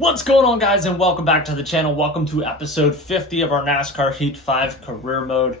What's going on, guys, and welcome back to the channel. Welcome to episode 50 of our NASCAR Heat 5 career mode.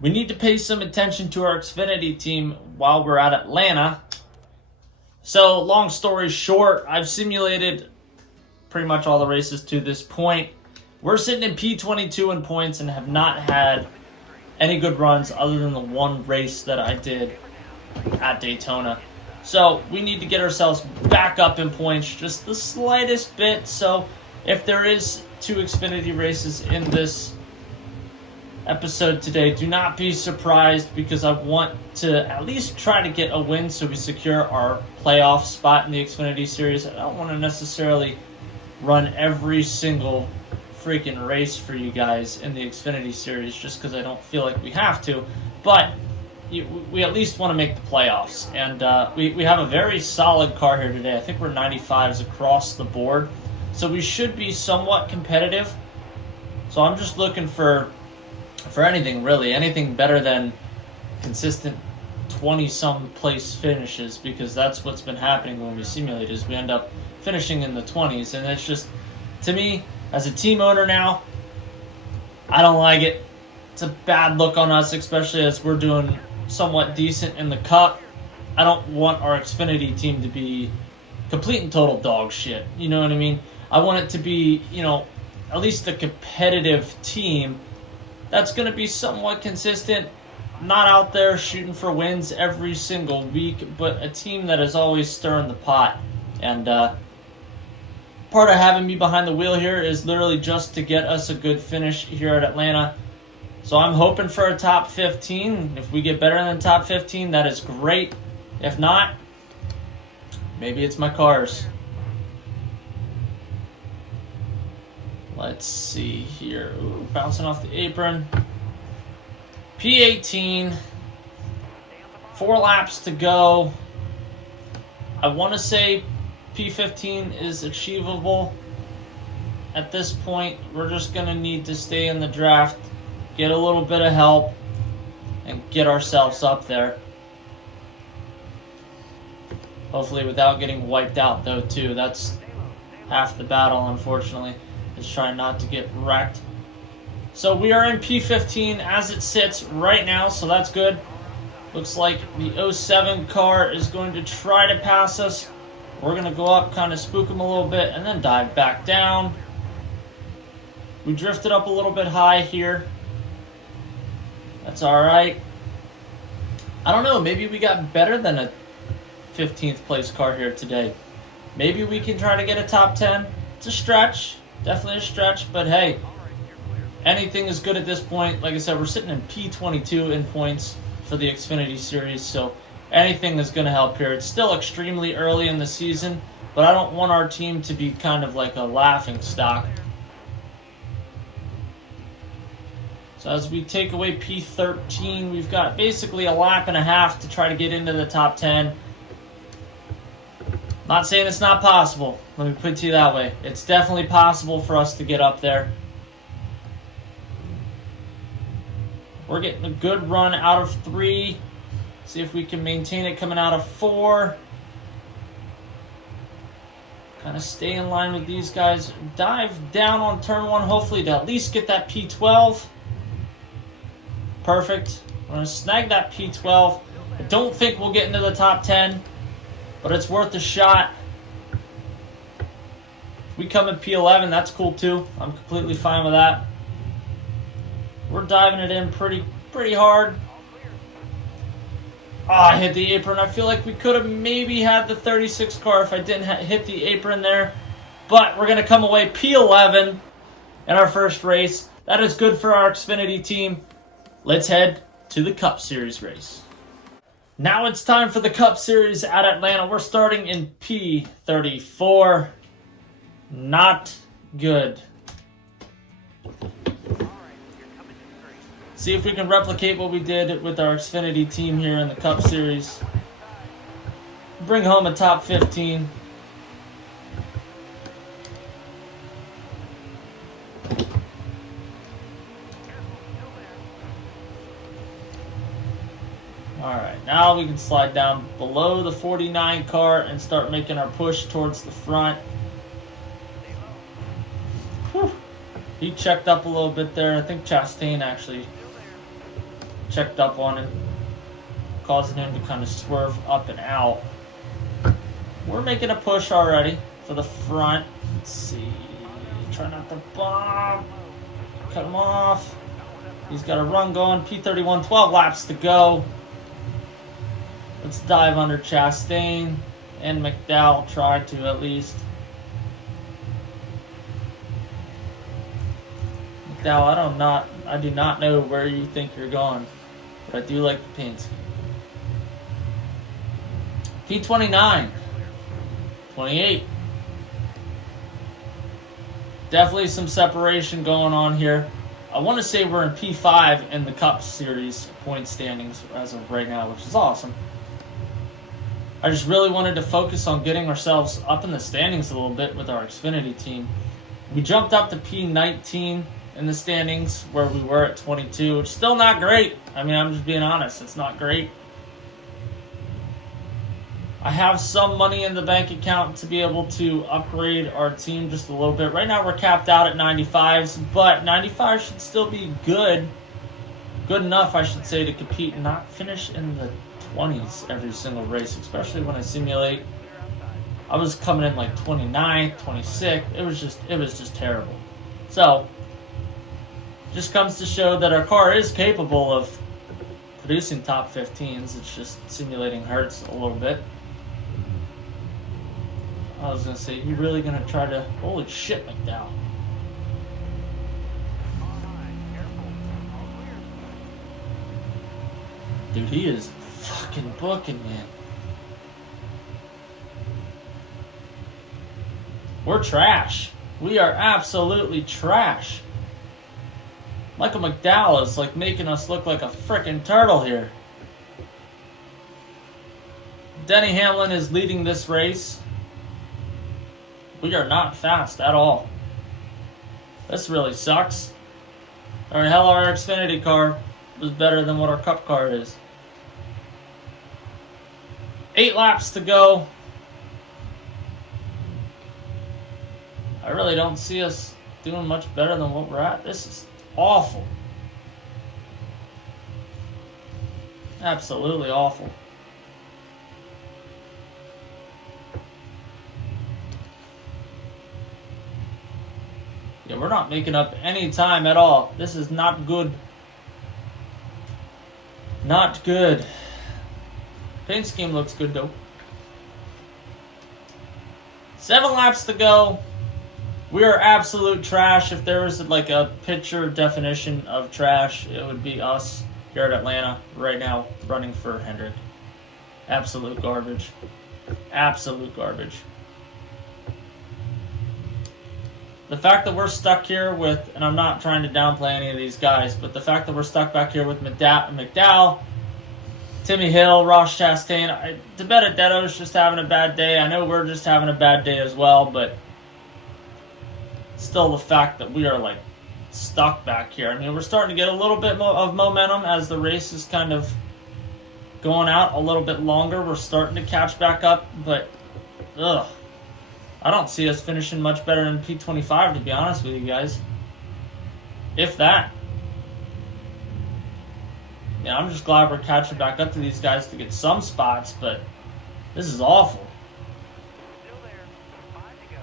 We need to pay some attention to our Xfinity team while we're at Atlanta. So, long story short, I've simulated pretty much all the races to this point. We're sitting in P22 in points and have not had any good runs other than the one race that I did at Daytona. So we need to get ourselves back up in points just the slightest bit. So if there is 2 Xfinity races in this episode today, do not be surprised, because I want to at least try to get a win so we secure our playoff spot in the Xfinity series. I don't want to necessarily run every single freaking race for you guys in the Xfinity series just because I don't feel like we have to, but we at least want to make the playoffs. And we have a very solid car here today. I think we're 95s across the board, so we should be somewhat competitive. So I'm just looking for anything, really, anything better than consistent 20-some place finishes, because that's what's been happening when we simulate, is we end up finishing in the 20s, and it's just, to me, as a team owner now, I don't like it. It's a bad look on us, especially as we're doing somewhat decent in the Cup. I don't want our Xfinity team to be complete and total dog shit. You know what I mean? I want it to be, at least a competitive team that's going to be somewhat consistent, not out there shooting for wins every single week, but a team that is always stirring the pot. And part of having me behind the wheel here is literally just to get us a good finish here at Atlanta. So I'm hoping for a top 15. If we get better than top 15, that is great. If not, maybe it's my cars. Let's see here. Ooh, bouncing off the apron. P18. 4 laps to go. I want to say P15 is achievable. At this point, we're just going to need to stay in the draft, get a little bit of help, and get ourselves up there. Hopefully without getting wiped out, though, too. That's half the battle, unfortunately, is trying not to get wrecked. So we are in P15 as it sits right now, so that's good. Looks like the 07 car is going to try to pass us. We're going to go up, kind of spook him a little bit, and then dive back down. We drifted up a little bit high here. That's alright. I don't know, maybe we got better than a 15th place car here today. Maybe we can try to get a top 10. It's a stretch, definitely a stretch, but hey, anything is good at this point. Like I said, we're sitting in P22 in points for the Xfinity series, so anything is going to help here. It's still extremely early in the season, but I don't want our team to be kind of like a laughing stock. So as we take away P13, we've got basically a lap and a half to try to get into the top 10. Not saying it's not possible. Let me put it to you that way. It's definitely possible for us to get up there. We're getting a good run out of 3. See if we can maintain it coming out of 4. Kind of stay in line with these guys. Dive down on turn 1, hopefully to at least get that P12. Perfect. We're going to snag that P12. I don't think we'll get into the top 10, but it's worth a shot. If we come in P11, that's cool too. I'm completely fine with that. We're diving it in pretty hard. I hit the apron. I feel like we could have maybe had the 36 car if I didn't hit the apron there. But we're going to come away P11 in our first race. That is good for our Xfinity team. Let's head to the Cup Series race. Now it's time for the Cup Series at Atlanta. We're starting in P34. Not good. See if we can replicate what we did with our Xfinity team here in the Cup Series. Bring home a top 15. Alright, now we can slide down below the 49 car and start making our push towards the front. He checked up a little bit there. I think Chastain actually checked up on him, causing him to kind of swerve up and out. We're making a push already for the front. Let's see. Try not to bomb. Cut him off. He's got a run going. P31, 12 laps to go. Let's dive under Chastain. And McDowell tried to at least. McDowell, I do not know where you think you're going, but I do like the paint scheme. P29, 28. Definitely some separation going on here. I want to say we're in P5 in the Cup Series point standings as of right now, which is awesome. I just really wanted to focus on getting ourselves up in the standings a little bit with our Xfinity team. We jumped up to P19 in the standings where we were at 22, which is still not great. I mean, I'm just being honest. It's not great. I have some money in the bank account to be able to upgrade our team just a little bit. Right now we're capped out at 95s, but 95 should still be good. Good enough, I should say, to compete and not finish in the 20s every single race, especially when I simulate. I was coming in like 29th, 26th. It was just terrible. So, just comes to show that our car is capable of producing top 15s. It's just simulating hurts a little bit. I was going to say, you really going to try to... Holy shit, McDowell. Dude, he is fucking booking, man. We're trash. We are absolutely trash. Michael McDowell is like making us look like a frickin' turtle here. Denny Hamlin is leading this race. We are not fast at all. This really sucks. Or hell, our Xfinity car was better than what our Cup car is. 8 laps to go. I really don't see us doing much better than what we're at. This is awful. Absolutely awful. Yeah, we're not making up any time at all. This is not good. Not good. Paint scheme looks good though. 7 laps to go. We are absolute trash. If there was like a picture definition of trash, it would be us here at Atlanta right now running for Hendrick. Absolute garbage. Absolute garbage. The fact that we're stuck here with, and I'm not trying to downplay any of these guys, but the fact that we're stuck back here with McDowell, Timmy Hill, Ross Chastain, DeBenetteto's just having a bad day. I know we're just having a bad day as well, but still the fact that we are like stuck back here. I mean, we're starting to get a little bit of momentum as the race is kind of going out a little bit longer. We're starting to catch back up, but ugh. I don't see us finishing much better than P25, to be honest with you guys. If that. Yeah, I'm just glad we're catching back up to these guys to get some spots, but this is awful. Still there. 5 to go.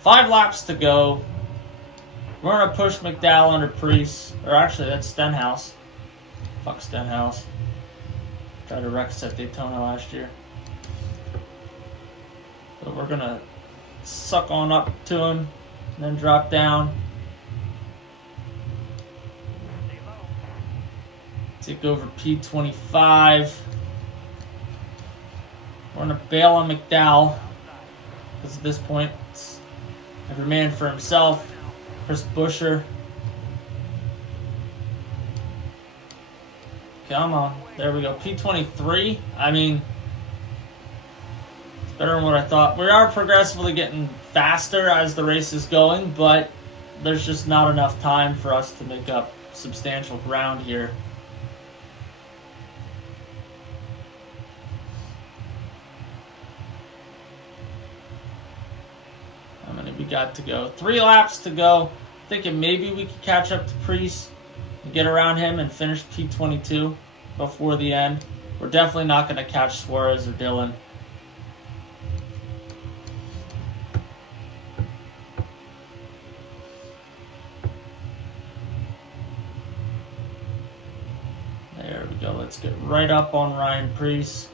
5 laps to go. We're going to push McDowell under Priest. Or actually, that's Stenhouse. Fuck Stenhouse. Tried to wreck us at Daytona last year. So we're going to suck on up to him and then drop down. Stay low. Take over P25. We're going to bail on McDowell. Because at this point, it's every man for himself. Chris Buescher. Come on. There we go. P23. I mean, it's better than what I thought. We are progressively getting faster as the race is going, but there's just not enough time for us to make up substantial ground here. How many we got to go? 3 laps to go. Thinking maybe we could catch up to Priest and get around him and finish P22 before the end. We're definitely not going to catch Suarez or Dillon. There we go. Let's get right up on Ryan Priest.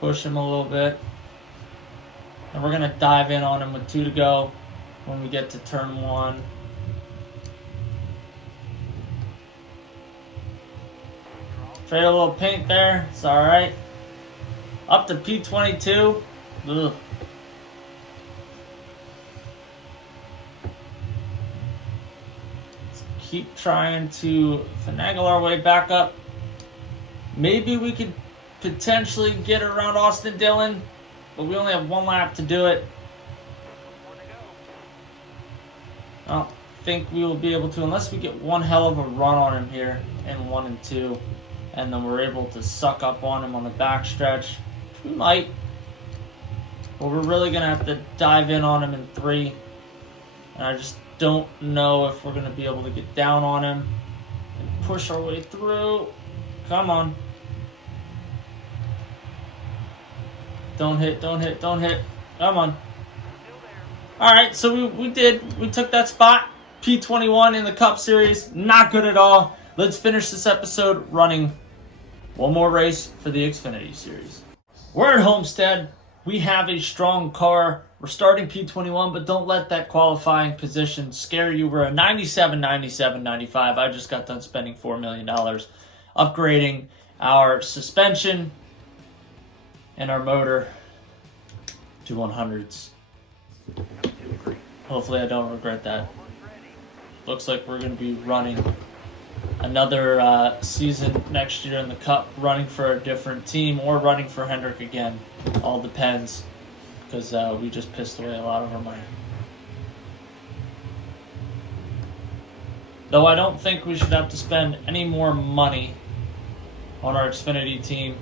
Push him a little bit. And we're going to dive in on him with 2 to go when we get to turn 1. Trade a little paint there. It's alright. Up to P22. Ugh. Let's keep trying to finagle our way back up. Maybe we could potentially get around Austin Dillon, but we only have 1 lap to do it. I don't think we will be able to unless we get one hell of a run on him here in 1 and 2, and then we're able to suck up on him on the backstretch. We might, but we're really gonna have to dive in on him in 3, and I just don't know if we're gonna be able to get down on him and push our way through. Come on. Don't hit, don't hit, don't hit. Come on. Alright, so we did. We took that spot. P21 in the Cup Series. Not good at all. Let's finish this episode running one more race for the Xfinity Series. We're at Homestead. We have a strong car. We're starting P21, but don't let that qualifying position scare you. We're a 97, 97, 95. I just got done spending $4 million upgrading our suspension and our motor to 100s. Hopefully I don't regret that. Looks like we're going to be running another season next year in the Cup, running for a different team or running for Hendrick again. All depends, because we just pissed away a lot of our money. Though I don't think we should have to spend any more money on our Xfinity team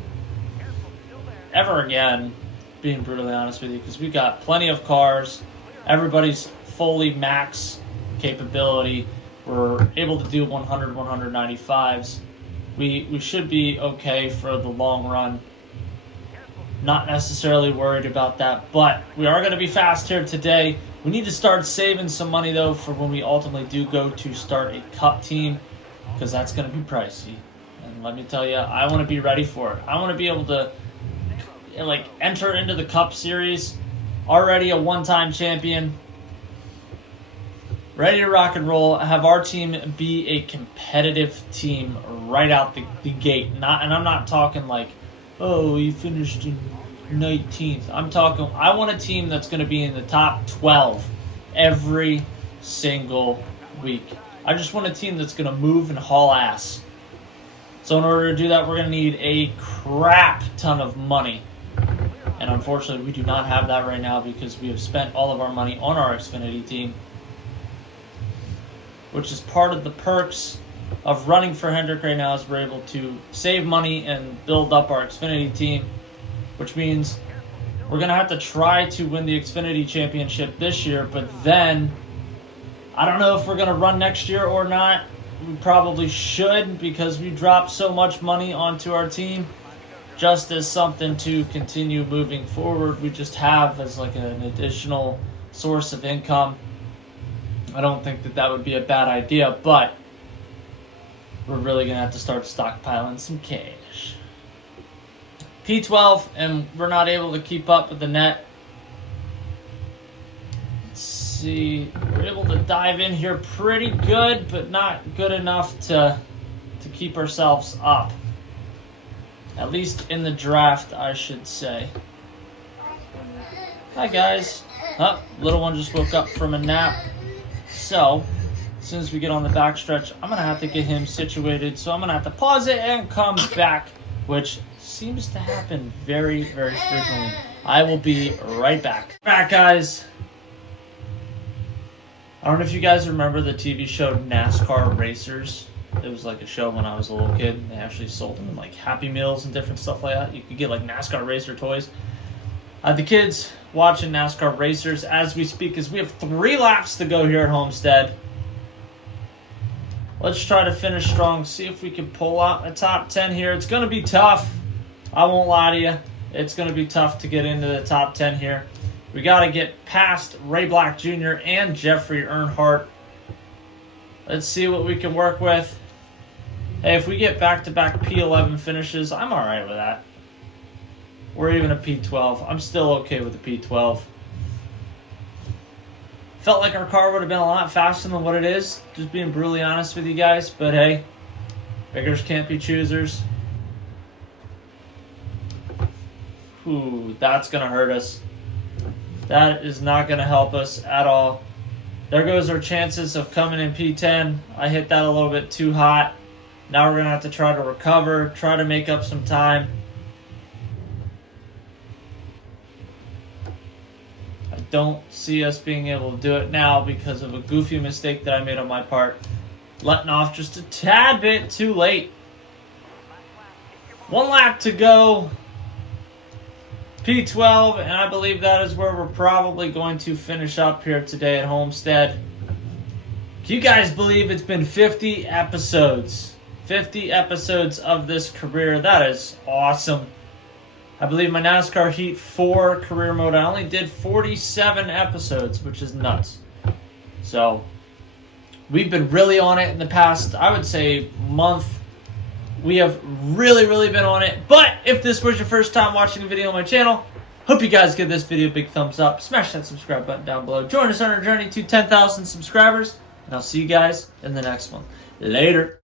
ever again, being brutally honest with you, because we got plenty of cars. Everybody's fully max capability. We're able to do 100, 195s. We should be okay for the long run. Not necessarily worried about that, but we are going to be fast here today. We need to start saving some money, though, for when we ultimately do go to start a Cup team, because that's going to be pricey. And let me tell you, I want to be ready for it. I want to be able to enter into the Cup Series, already a one-time champion, ready to rock and roll, have our team be a competitive team right out the gate. And I'm not talking like, oh, you finished in 19th. I'm talking, I want a team that's going to be in the top 12 every single week. I just want a team that's going to move and haul ass. So in order to do that, we're going to need a crap ton of money. And unfortunately, we do not have that right now because we have spent all of our money on our Xfinity team, which is part of the perks of running for Hendrick right now, is we're able to save money and build up our Xfinity team, which means we're going to have to try to win the Xfinity championship this year, but then I don't know if we're going to run next year or not. We probably should, because we dropped so much money onto our team. Just as something to continue moving forward, we just have as like an additional source of income. I don't think that would be a bad idea, but we're really going to have to start stockpiling some cash. P12, and we're not able to keep up with the net. Let's see. We're able to dive in here pretty good, but not good enough to keep ourselves up. At least in the draft, I should say. Hi, guys. Oh, little one just woke up from a nap. So, as soon as we get on the backstretch, I'm going to have to get him situated. So I'm going to have to pause it and come back, which seems to happen very, very frequently. I will be right back. Back, guys. I don't know if you guys remember the TV show NASCAR Racers. It was like a show when I was a little kid. They actually sold them in like Happy Meals and different stuff like that. You could get like NASCAR racer toys. The kids watching NASCAR racers as we speak, as we have 3 laps to go here at Homestead. Let's try to finish strong, see if we can pull out a top 10 here. It's going to be tough. I won't lie to you. It's going to be tough to get into the top 10 here. We got to get past Ray Black Jr. and Jeffrey Earnhardt. Let's see what we can work with. Hey, if we get back-to-back P11 finishes, I'm all right with that. Or even a P12. I'm still okay with a P12. Felt like our car would have been a lot faster than what it is. Just being brutally honest with you guys. But hey, beggars can't be choosers. Ooh, that's going to hurt us. That is not going to help us at all. There goes our chances of coming in P10. I hit that a little bit too hot. Now we're going to have to try to recover, try to make up some time. I don't see us being able to do it now because of a goofy mistake that I made on my part. Letting off just a tad bit too late. 1 lap to go. P12, and I believe that is where we're probably going to finish up here today at Homestead. Can you guys believe it's been 50 episodes? 50 episodes of this career. That is awesome. I believe my NASCAR Heat 4 career mode, I only did 47 episodes, which is nuts. So, we've been really on it in the past, I would say, month. We have really been on it. But if this was your first time watching a video on my channel, hope you guys give this video a big thumbs up. Smash that subscribe button down below. Join us on our journey to 10,000 subscribers. And I'll see you guys in the next one. Later.